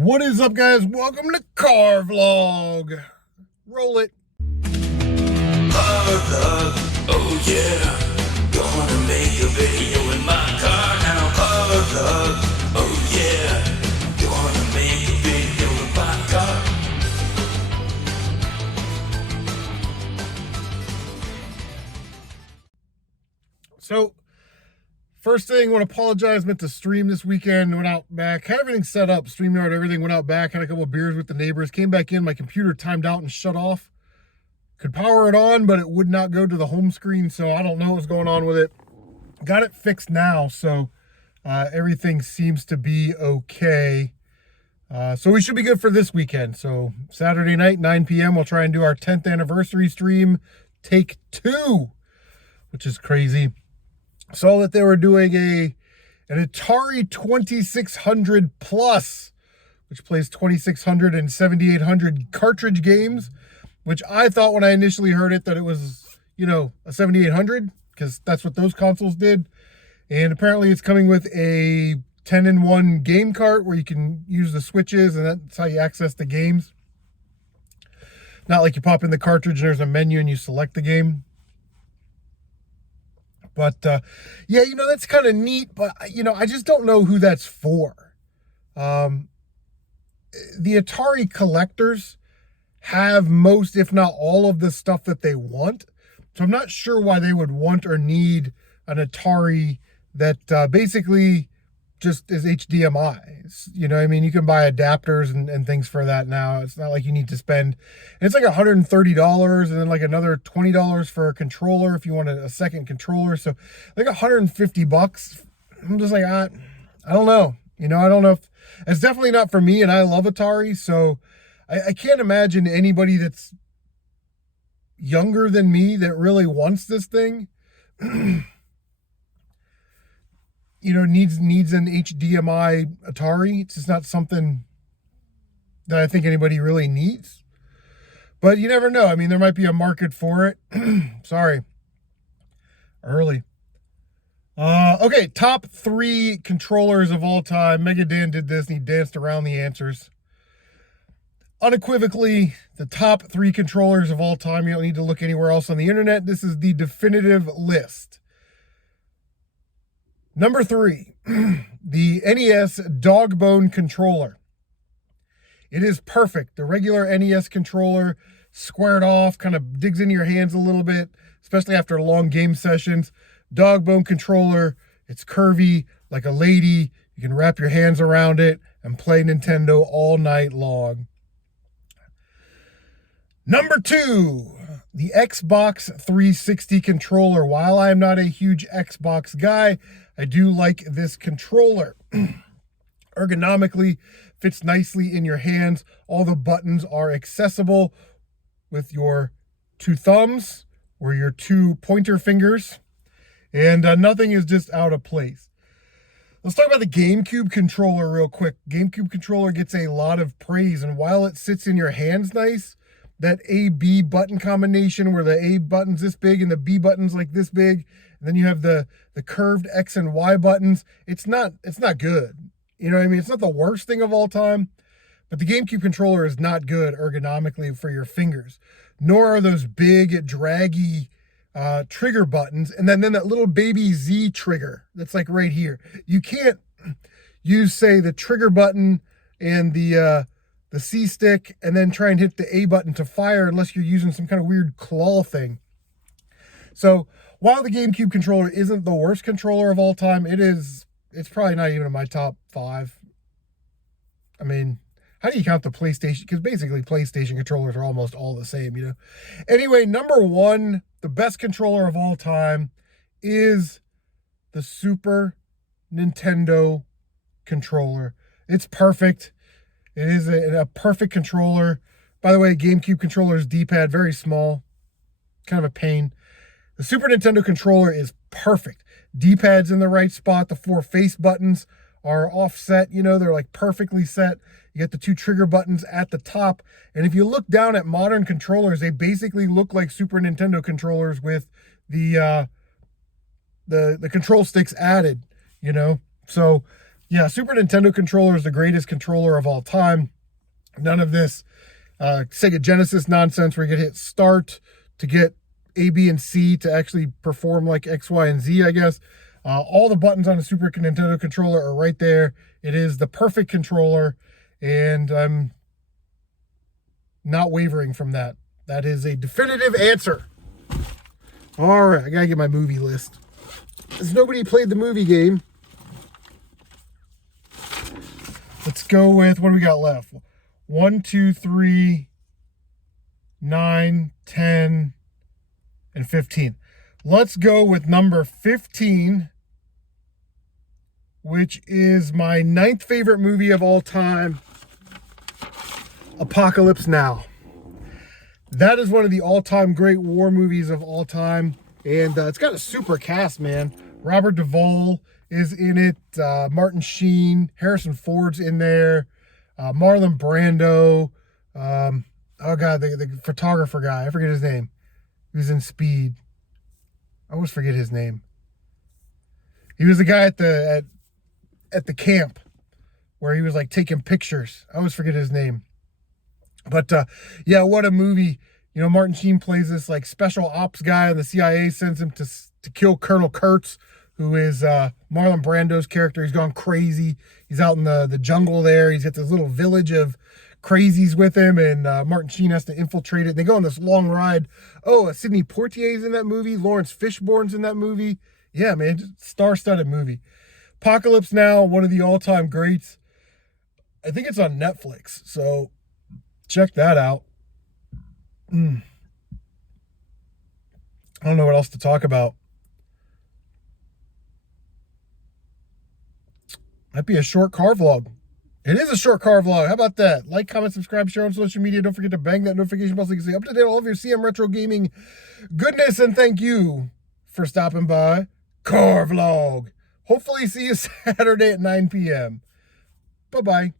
What is up, guys? Welcome to Car Vlog. Roll it. Oh yeah, gonna make a video in my car now. Oh yeah, gonna make a video in my car. So, first thing, I want to apologize. Meant to stream this weekend. Went out back. Had everything set up. StreamYard, everything. Went out back. Had a couple of beers with the neighbors. Came back in. My computer timed out and shut off. Could power it on, but it would not go to the home screen. So, I don't know what's going on with it. Got it fixed now. So, everything seems to be okay. So, we should be good for this weekend. So, Saturday night, 9 p.m., we'll try and do our 10th anniversary stream. Take 2, which is crazy. Saw that they were doing an ATARI 2600 Plus, which plays 2600 and 7800 cartridge games, which I thought when I initially heard it that it was, a 7800, because that's what those consoles did. And apparently it's coming with a 10-in-1 game cart where you can use the switches, and that's how you access the games. Not like you pop in the cartridge and there's a menu and you select the game. But, yeah, that's kind of neat, but, I just don't know who that's for. The Atari collectors have most, if not all, of the stuff that they want. So I'm not sure why they would want or need an Atari that basically just is HDMI. You can buy adapters and things for that now. It's not like you need to spend, and it's like $130 and then like another $20 for a controller if you want a second controller. So like $150. I'm just like, I don't know. I don't know if it's definitely not for me, and I love Atari. So I can't imagine anybody that's younger than me that really wants this thing. Needs an HDMI Atari. It's just not something that I think anybody really needs. But you never know. There might be a market for it. Sorry. Early. Okay, top 3 controllers of all time. Mega Dan did this and he danced around the answers. Unequivocally, the top 3 controllers of all time. You don't need to look anywhere else on the internet. This is the definitive list. Number 3, the NES dog bone controller. It is perfect. The regular NES controller, squared off, kind of digs into your hands a little bit, especially after long game sessions. Dog bone controller, it's curvy, like a lady. You can wrap your hands around it and play Nintendo all night long. Number 2, the Xbox 360 controller. While I am not a huge Xbox guy, I do like this controller. Ergonomically, fits nicely in your hands. All the buttons are accessible with your 2 thumbs or your 2 pointer fingers. And nothing is just out of place. Let's talk about the GameCube controller real quick. GameCube controller gets a lot of praise. And while it sits in your hands nice, that A-B button combination where the A button's this big and the B button's like this big, and then you have the curved X and Y buttons, it's not good. It's not the worst thing of all time, but the GameCube controller is not good ergonomically for your fingers, nor are those big, draggy trigger buttons, and then that little baby Z trigger that's like right here. You can't use, say, the trigger button and the C stick and then try and hit the A button to fire unless you're using some kind of weird claw thing. So while the GameCube controller isn't the worst controller of all time, it's probably not even in my top 5. How do you count the PlayStation? Because basically PlayStation controllers are almost all the same, Anyway, number 1, the best controller of all time is the Super Nintendo controller. It's perfect. It is a perfect controller. By the way, GameCube controller's D-pad, very small. Kind of a pain. The Super Nintendo controller is perfect. D-pad's in the right spot. The 4 face buttons are offset. They're like perfectly set. You get the 2 trigger buttons at the top. And if you look down at modern controllers, they basically look like Super Nintendo controllers with the control sticks added, So Yeah, Super Nintendo controller is the greatest controller of all time. None of this Sega Genesis nonsense where you get hit start to get A, B, and C to actually perform like X, Y, and Z, I guess. All the buttons on a Super Nintendo controller are right there. It is the perfect controller, and I'm not wavering from that. That is a definitive answer. All right, I gotta get my movie list. Has nobody played the movie game? Let's go with, what do we got left? 1, 2, 3, 9, 10, and 15. Let's go with number 15, which is my 9th favorite movie of all time, Apocalypse Now. That is one of the all-time great war movies of all time, and it's got a super cast, man. Robert Duvall is in it, Martin Sheen, Harrison Ford's in there, Marlon Brando, oh god, the photographer guy, I forget his name. He was in Speed. I always forget his name. He was the guy at the camp where he was like taking pictures. I always forget his name. But yeah, what a movie. You know, Martin Sheen plays this like special ops guy, and the CIA sends him to kill Colonel Kurtz, who is Marlon Brando's character. He's gone crazy. He's out in the jungle there. He's got this little village of crazies with him, and Martin Sheen has to infiltrate it. They go on this long ride. Oh, Sidney Poitier's in that movie. Lawrence Fishburne's in that movie. Yeah, man, star-studded movie. Apocalypse Now, one of the all-time greats. I think it's on Netflix, so check that out. I don't know what else to talk about. Might be a short car vlog. It is a short car vlog. How about that? Like, comment, subscribe, share on social media. Don't forget to bang that notification bell so you can stay up to date on all of your CM Retro Gaming goodness. And thank you for stopping by. Car vlog. Hopefully see you Saturday at 9 p.m. Bye-bye.